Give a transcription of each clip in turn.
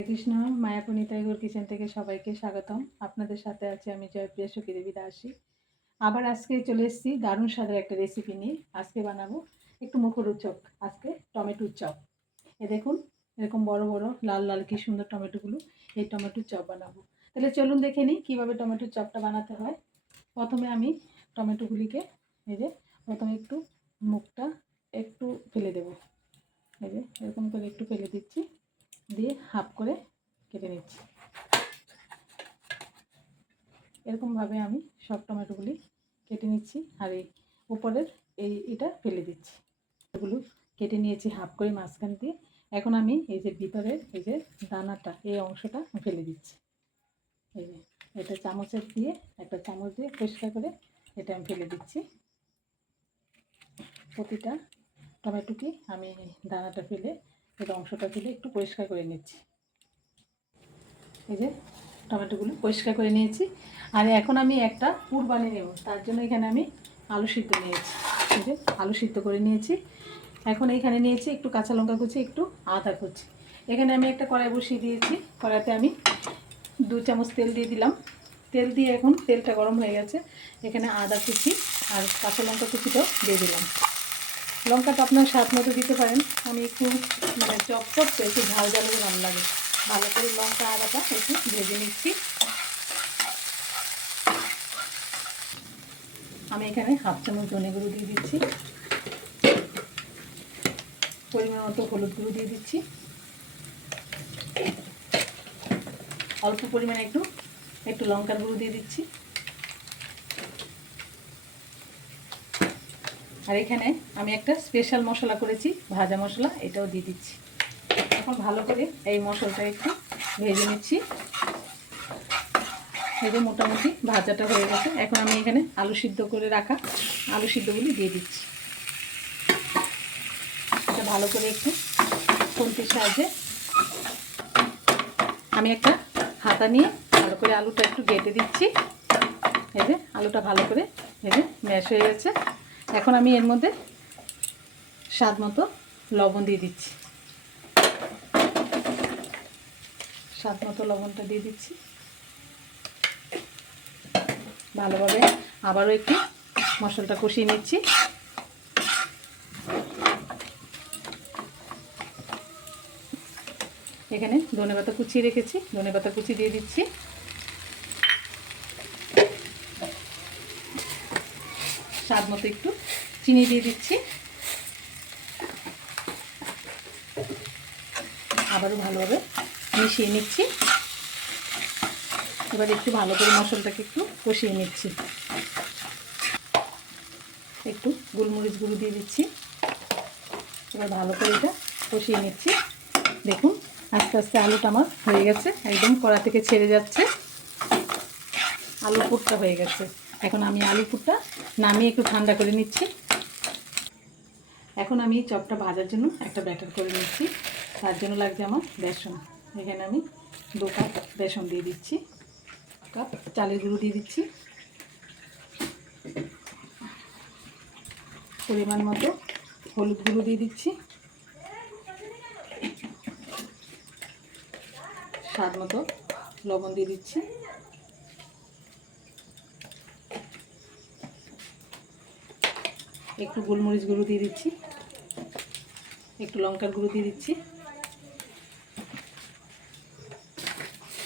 Krishna Mayapur Nitaigaur kitchen থেকে সবাইকে স্বাগতম। আপনাদের সাথে আছে আমি জয়প্রিয়া সুখী দেবী দাসী। আবার আজকে চলে এসেছি দারুণ স্বাদের একটা রেসিপি নিয়ে। আজকে বানাবো একটু মুখরোচক, আজকে টমেটোর চপ। এ দেখুন, এরকম বড় বড়, লাল লাল কি সুন্দর টমেটোগুলো, এই টমেটোর চপ বানাবো। তাহলে চলুন দেখে নিই কীভাবে টমেটোর চপটা বানাতে হয়। প্রথমে আমি টমেটোগুলিকে, এই যে, প্রথমে একটু মুখটা একটু ফেলে দেবো। এই যে, এরকম করে একটু ফেলে দিচ্ছি। দিয়ে হাফ করে কেটে নিচ্ছি। এরকমভাবে আমি সব টমেটোগুলি কেটে নিচ্ছি আর এই উপরের এই এটা ফেলে দিচ্ছি। এগুলো কেটে নিয়েছি হাফ করে মাঝখান দিয়ে। এখন আমি এই যে ভিতরের এই যে দানাটা, এই অংশটা ফেলে দিচ্ছি। এই যে এটা চামচের দিয়ে, একটা চামচ দিয়ে পরিষ্কার করে এটা আমি ফেলে দিচ্ছি। প্রতিটা টমেটোকে আমি দানাটা ফেলে এর অংশটা ফেলে একটু পরিষ্কার করে নিচ্ছি। এই যে টমেটোগুলো পরিষ্কার করে নিয়েছি। আর এখন আমি একটা পুর বানিয়ে নেব। তার জন্য এখানে আমি আলু সিদ্ধ নিয়েছি। এই যে আলু সিদ্ধ করে নিয়েছি। এখন এখানে নিয়েছি একটু কাঁচা লঙ্কা কুচি, একটু আদা কুচি। এখানে আমি একটা কড়াই বসিয়ে দিয়েছি। কড়াইতে আমি দু চামচ তেল দিয়ে দিলাম। তেল দিয়ে এখন তেলটা গরম হয়ে গেছে। এখানে আদা কুচি আর কাঁচা লঙ্কা কুচিটাও দিয়ে দিলাম। লঙ্কাটা আপনার স্বাদ মতো দিতে পারেন। আমি একটু মানে চপ করতে একটু ঝাল ঝাল ভালো লাগে। ভালো করে লঙ্কা আদাটা একটু ভেজে নিচ্ছি। আমি এখানে হাফ চামচ ধনে গুঁড়ো দিয়ে দিচ্ছি। পরিমাণ মতো হলুদ গুঁড়ো দিয়ে দিচ্ছি। অল্প পরিমাণে একটু একটু লঙ্কার গুঁড়ো দিয়ে দিচ্ছি। আর এখানে আমি একটা স্পেশাল মশলা করেছি, ভাজা মশলা, এটাও দিয়ে দিচ্ছি। এখন ভালো করে এই মশলাটা একটু ভেজে নিচ্ছি। যে মোটামুটি ভাজাটা হয়ে গেছে। এখন আমি এখানে আলু সিদ্ধ করে রাখা আলু সিদ্ধগুলি দিয়ে দিচ্ছি। এটা ভালো করে একটু খুন্তির সাহায্যে আমি একটা হাতা নিয়ে ভালো করে আলুটা একটু গেটে দিচ্ছি। যে আলুটা ভালো করে যে ম্যাশ হয়ে গেছে। এখন আমি এর মধ্যে স্বাদ মতো লবণ দিয়ে দিচ্ছি। স্বাদ মতো লবণটা দিয়ে দিচ্ছি। ভালোভাবে আবারও একটু মশলাটা কষিয়ে নিচ্ছি। এখানে ধনে পাতা কুচিয়ে রেখেছি। ধনে পাতা কুচি দিয়ে দিচ্ছি। স্বাদ মতো একটু চিনি দিয়ে দিচ্ছি। আবারও ভালোভাবে মিশিয়ে নিচ্ছি। এবার একটু ভালো করে মশলাটাকে একটু কষিয়ে নিচ্ছি। একটু গোলমরিচ গুঁড়ো দিয়ে দিচ্ছি। এবার ভালো করে এটা কষিয়ে নিচ্ছি। দেখুন, আস্তে আস্তে আলুটা আমার হয়ে গেছে, একদম কড়া থেকে ছেড়ে যাচ্ছে। আলু পুরটা হয়ে গেছে। এখন আমি আলু পুরটা নামিয়ে একটু ঠান্ডা করে নিচ্ছি। এখন আমি চপটা ভাজার জন্য একটা ব্যাটার করে নিচ্ছি। তার জন্য লাগছে আমার বেসন। এখানে আমি দু কাপ বেসন দিয়ে দিচ্ছি। কাপ, চালের গুঁড়ো দিয়ে দিচ্ছি। পরিমাণ মতো হলুদ গুঁড়ো দিয়ে দিচ্ছি। স্বাদ মতো লবণ দিয়ে দিচ্ছি। একটু গোলমরিচ গুঁড়ো দিয়ে দিচ্ছি। একটু লঙ্কার গুঁড়ো দিয়ে দিচ্ছি।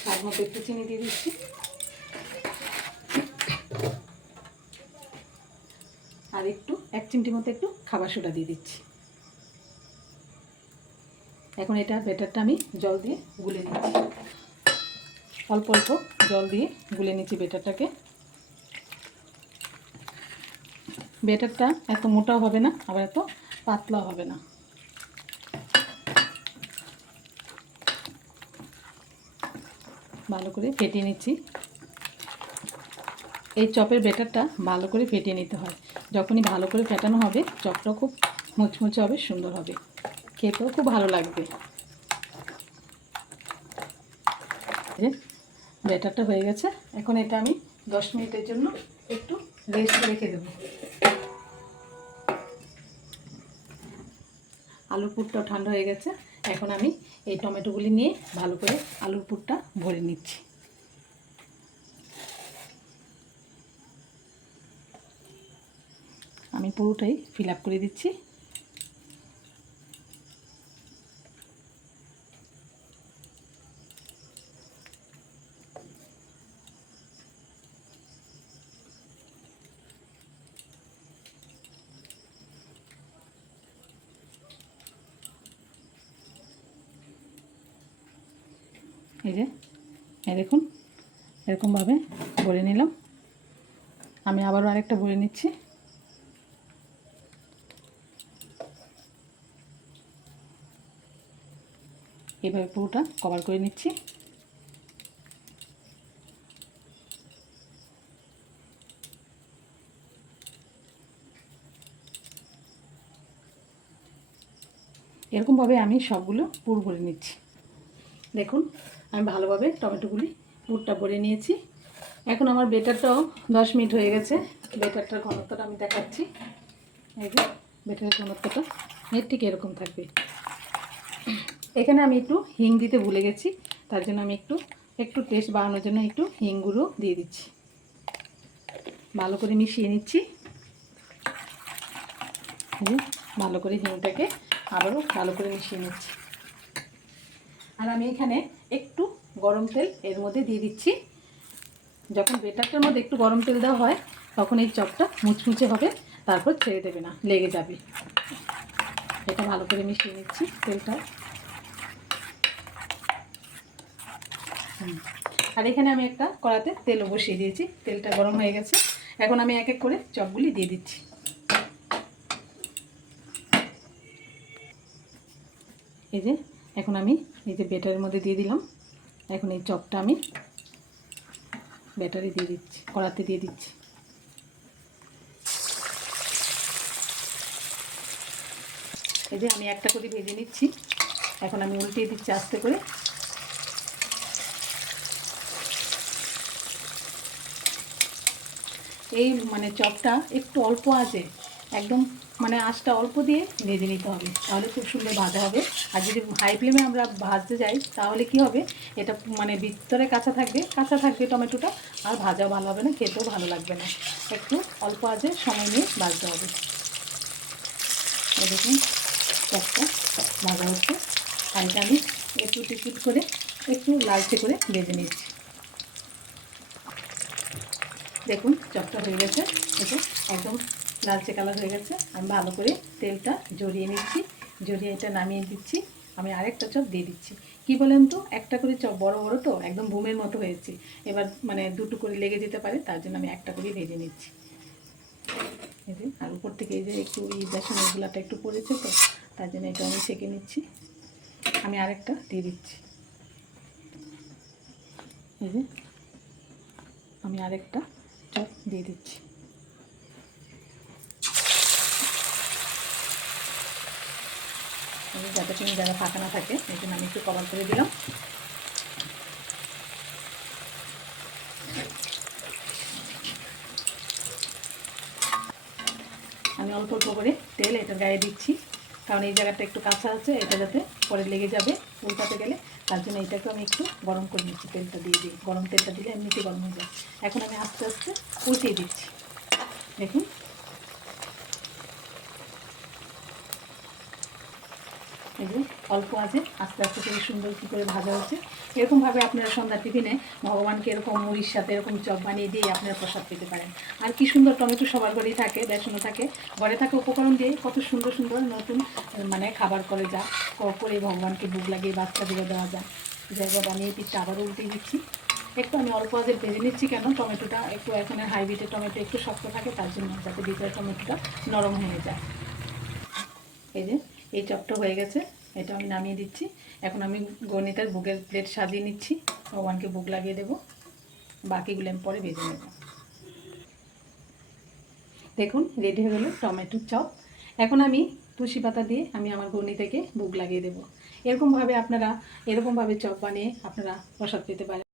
স্বাদ মতো একটু চিনি দিয়ে দিচ্ছি। আর একটু, এক চিমটি মতো একটু খাবার সোডা দিয়ে দিচ্ছি। এখন এটা ব্যাটারটা আমি জল দিয়ে গুলে নিচ্ছি। অল্প অল্প জল দিয়ে গুলে নিচ্ছি বেটারটাকে বেটারটা এত মোটাও হবে না, আবার এত পাতলাও হবে না। ভালো করে ফেটিয়ে নিচ্ছি। এই চপের বেটারটা ভালো করে ফেটিয়ে নিতে হয়। যখনই ভালো করে ফেটানো হবে চপটা খুব মুচমুচে হবে, সুন্দর হবে। খেতেও খুব ভালো লাগবে। ব্যাটারটা হয়ে গেছে। এখন এটা আমি দশ মিনিটের জন্য একটু রেস্ট রেখে দেবো। আলুর পুরটাও ঠান্ডা হয়ে গেছে। এখন আমি এই টমেটোগুলি নিয়ে ভালো করে আলুর পুরটা ভরে নিচ্ছি। আমি পুরোটাই ফিল করে দিচ্ছি। এই যে, এই দেখুন, এরকমভাবে ভরে নিলাম। আমি আবারও আরেকটা ভরে নিচ্ছি। এভাবে পুরোটা কভার করে নিচ্ছি। এরকমভাবে আমি সবগুলো পুর ভরে নিচ্ছি। দেখুন, আমি ভালোভাবে টমেটোগুলি পুরটা ভরে নিয়েছি। এখন আমার বেটারটাও দশ মিনিট হয়ে গেছে। বেটারটার ঘনত্বটা আমি দেখাচ্ছি। এই যে, বেটারের ঘনত্বটা, এর ঠিক এরকম থাকবে। এখানে আমি একটু হিং দিতে ভুলে গেছি, তার জন্য আমি একটু একটু টেস্ট বাড়ানোর জন্য একটু হিং গুঁড়ো দিয়ে দিচ্ছি। ভালো করে মিশিয়ে নিচ্ছি। ভালো করে হিংটাকে আবারও ভালো করে মিশিয়ে নিচ্ছি। আর আমি এখানে একটু গরম তেল এর মধ্যে দিয়ে দিচ্ছি। যখন বেটারটার মধ্যে একটু গরম তেল দেওয়া হয়, তখন এই চপটা মুচমুচে হবে, তারপর ছেড়ে দেবে না, লেগে যাবে। এটা ভালো করে মিশিয়ে নিচ্ছি তেলটা। আর এখানে আমি একটা কড়াতে তেল বসিয়ে দিয়েছি, তেলটা গরম হয়ে গেছে। এখন আমি এক এক করে চপগুলি দিয়ে দিচ্ছি। এই যে এখন আমি এই যে বেটারের মধ্যে দিয়ে দিলাম। এখন এই চপটা আমি ব্যাটারি দিয়ে দিচ্ছি, কড়াতে দিয়ে দিচ্ছি। এই যে আমি একটা করে ভেজে নিচ্ছি। এখন আমি উল্টিয়ে দিচ্ছি আস্তে করে। এই মানে চপটা একটু অল্প আছে একদম মানে আঁচটা অল্প দিয়ে ভেজে নিতে হবে। তাহলে খুব সুন্দর ভাজা হবে। আর যদি হাই ফ্লেমে আমরা ভাজতে যাই, তাহলে কি হবে? এটা মানে ভিতরে কাঁচা থাকবে কাঁচা থাকবে টমেটোটা, আর ভাজাও ভালো হবে না, খেতেও ভালো লাগবে না। একটু অল্প আজে সময় নিয়ে ভাজতে হবে। দেখুন চপটা ভাজা হচ্ছে। আর এটা আমি একটু টিকিট করে, একটু লালচে করে ভেজে নিচ্ছি। দেখুন, চপটা হয়ে গেছে। এটা একদম লালচে কালার হয়ে গেছে। আমি ভালো করে তেলটা জড়িয়ে নিচ্ছি। জড়িয়ে এটা নামিয়ে দিচ্ছি। আমি আরেকটা চপ দিয়ে দিচ্ছি। কি বলেন তো? একটা করে চপ বড় বড় তো, একদম বুমের মতো হয়েছে। এবার মানে দুটো করে লেগে যেতে পারে, তার জন্য আমি একটা করে ভেজে নিচ্ছি। যে, আর উপর থেকে এই যে একটু এই বেসনের গুলাটা একটু পড়েছে তো, তার জন্য এটা আমি সেঁকে নিচ্ছি। আমি আরেকটা দিয়ে দিচ্ছি। আমি আরেকটা চপ দিয়ে দিচ্ছি। যাতে তুমি জায়গা ফাঁকা না থাকে, এই জন্য আমি একটু কভার করে দিলাম। আমি অল্প অল্প করে তেল এটার গায়ে দিচ্ছি, কারণ এই জায়গাটা একটু কাঁচা আছে, এটা যাতে পরে লেগে যাবে, উল্টাতে গেলে। তার জন্য এটাকে আমি একটু গরম করে নিচ্ছি, তেলটা দিয়ে দিই গরম তেলটা দিলে এমনিতে গরম হয়ে যায়। এখন আমি আস্তে আস্তে উল্টিয়ে দিচ্ছি। দেখুন যে অল্প আছে, আস্তে আস্তে করে সুন্দর কী করে ভাজা হচ্ছে। এরকমভাবে আপনারা সন্ধ্যা টিফিনে ভগবানকে এরকম মুড়ির সাথে এরকম চপ বানিয়ে দিয়ে আপনারা প্রসাদ পেতে পারেন। আর কি সুন্দর টমেটো সবার ঘরেই থাকে, বেসনও থাকে। ঘরে থাকে উপকরণ দিয়ে কত সুন্দর সুন্দর নতুন মানে খাবার করে যা করে ভগবানকে বুক লাগিয়ে বাচ্চাদেরও দেওয়া যায়। জায়গা বানিয়ে পিঠটা আবার উল্টে দিচ্ছি। একটু আমি অল্প আজের ভেজে নিচ্ছি কেন? টমেটোটা একটু এখানে হাইব্রিডের টমেটো একটু শক্ত থাকে, তার জন্য যাতে ভিতরে টমেটোটা নরম হয়ে যায়। এই যে এই চপটা হয়ে গেছে, এটা আমি নামিয়ে দিচ্ছি। এখন আমি গণিতের বুকের প্লেট সাজিয়ে নিচ্ছি, ভগবানকে বুক লাগিয়ে দেবো। বাকিগুলো আমি পরে ভেজে নেব। দেখুন রেডি হয়ে গেলো টমেটোর চপ। এখন আমি তুলসী পাতা দিয়ে আমি আমার গণি থেকে বুক লাগিয়ে দেবো। এরকমভাবে আপনারা, এরকমভাবে চপ বানিয়ে আপনারা প্রসাদ পেতে পারেন।